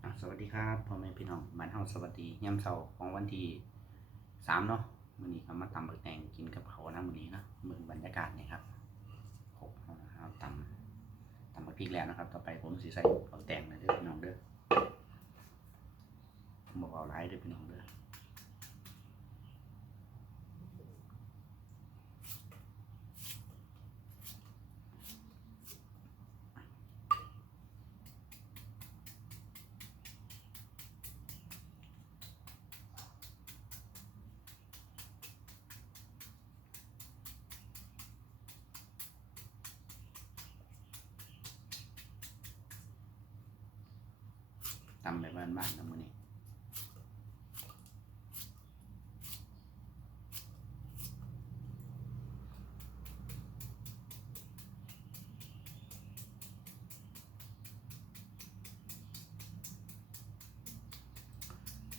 สวัสดีครับพ่อแม่พี่น้องบ้านเฮาสวัสดีย่ำเสาของวันที่สามเนาะมื้อนี้ก็มาตำบักแตงกินกับเขานะมื้อนี้นะมื้อบรรยากาศนี่ครับหกเอาตำตำบักพริกแล้วนะครับ ต่อไปผมสิใส่บักแตงนะเด้อพี่น้องเด้อผมบอกเอาหลายเด้อพี่น้องเด้อตำแบบบ้านๆนะมื้อนี้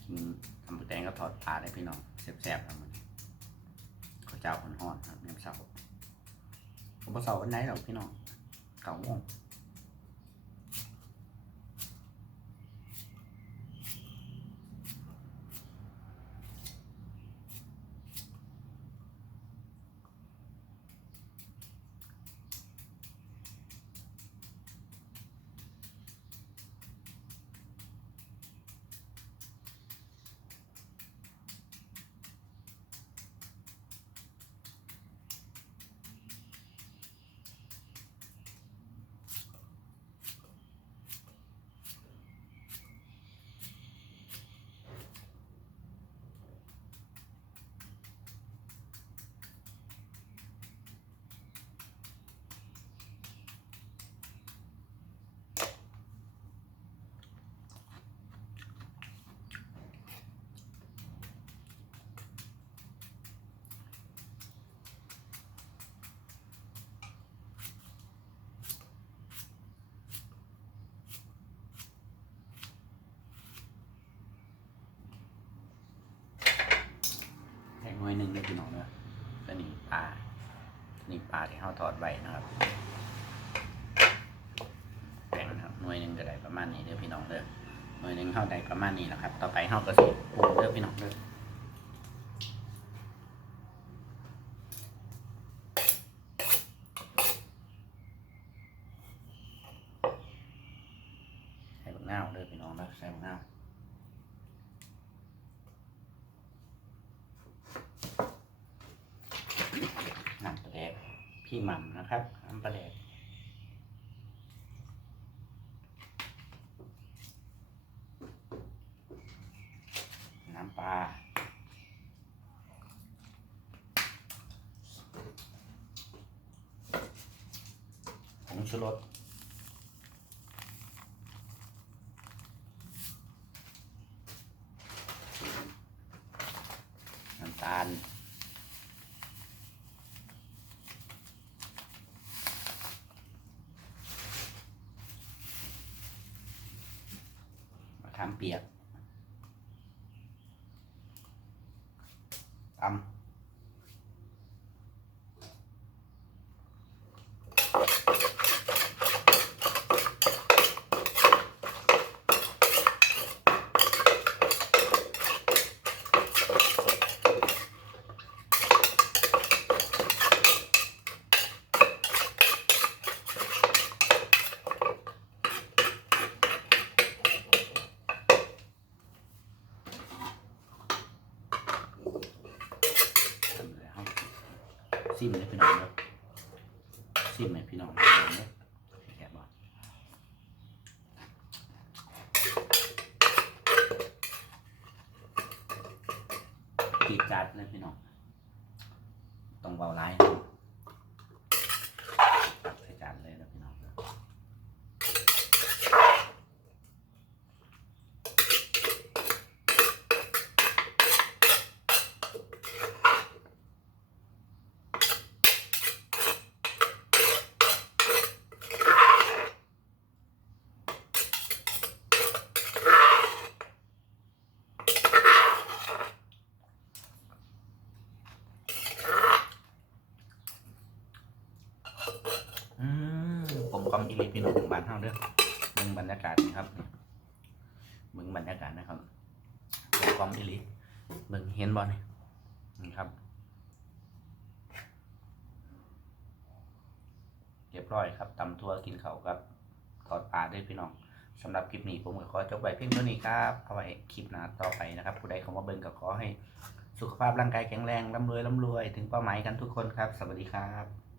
กินทำแดงก็ทอดปลาได้พี่น้องแซ่บๆครับมันข้าวเจ้าคนห่อนครับยำเสาผมเสาวันไหนหรอกพี่น้องเก่าโมงแค่หน่วยหนึ่งได้พี่น้องเนอะก็นี่ปลา นี่ปลาที่เขาทอดไว้นะครับแบ่งนะครับหน่วยหนึ่งก็ได้ประมาณนี้เด้อพี่น้องเด้อหน่วยหนึ่งเขาได้ประมาณนี้แหละครับ ต่อไปเขาก็สิปรุงเด้อพี่น้องเด้อใส่บักนาวเด้อพี่น้องนะใส่บักนาวน้ำปลาแดก พี่หม่ำนะครับน้ำปลาแดกน้ำปลาผงชูรสน้ำตาล ขามเปียกตำทำเลยครับ ซิมเลยพี่น้องเด้อซิมเลยพี่น้องเด้อแกะบอกกีดจัดเลยพี่น้องต้องเบาไล่ตักใส่จานเลยนะพี่น้องเด้อ อื มผมอีหลีพี่น้องบ้านเฮาเด้อเบิ่งบรรยากาศนี่ครับเบิ่งบรรยากาศนะครับเปิดกองอีหลีเบิ่งเห็นบ่เนี่นี่ครับเรียบร้อยครับตำทั่วกินเขาครับทอดปลาด้วยพี่น้องสำหรับคลิปนี้ผมก็ขอจบไว้เพียงเท่านี้ครับเอาไว้คลิปหน้าต่อไปนะครับ ผู้ใดเข้ามาเบิ่งก็ขอให้สุขภาพร่างกายแข็งแรงร่ำรวยร่ำรวย ถึงเป้าหมายกันทุกคนครับ สวัสดีครับ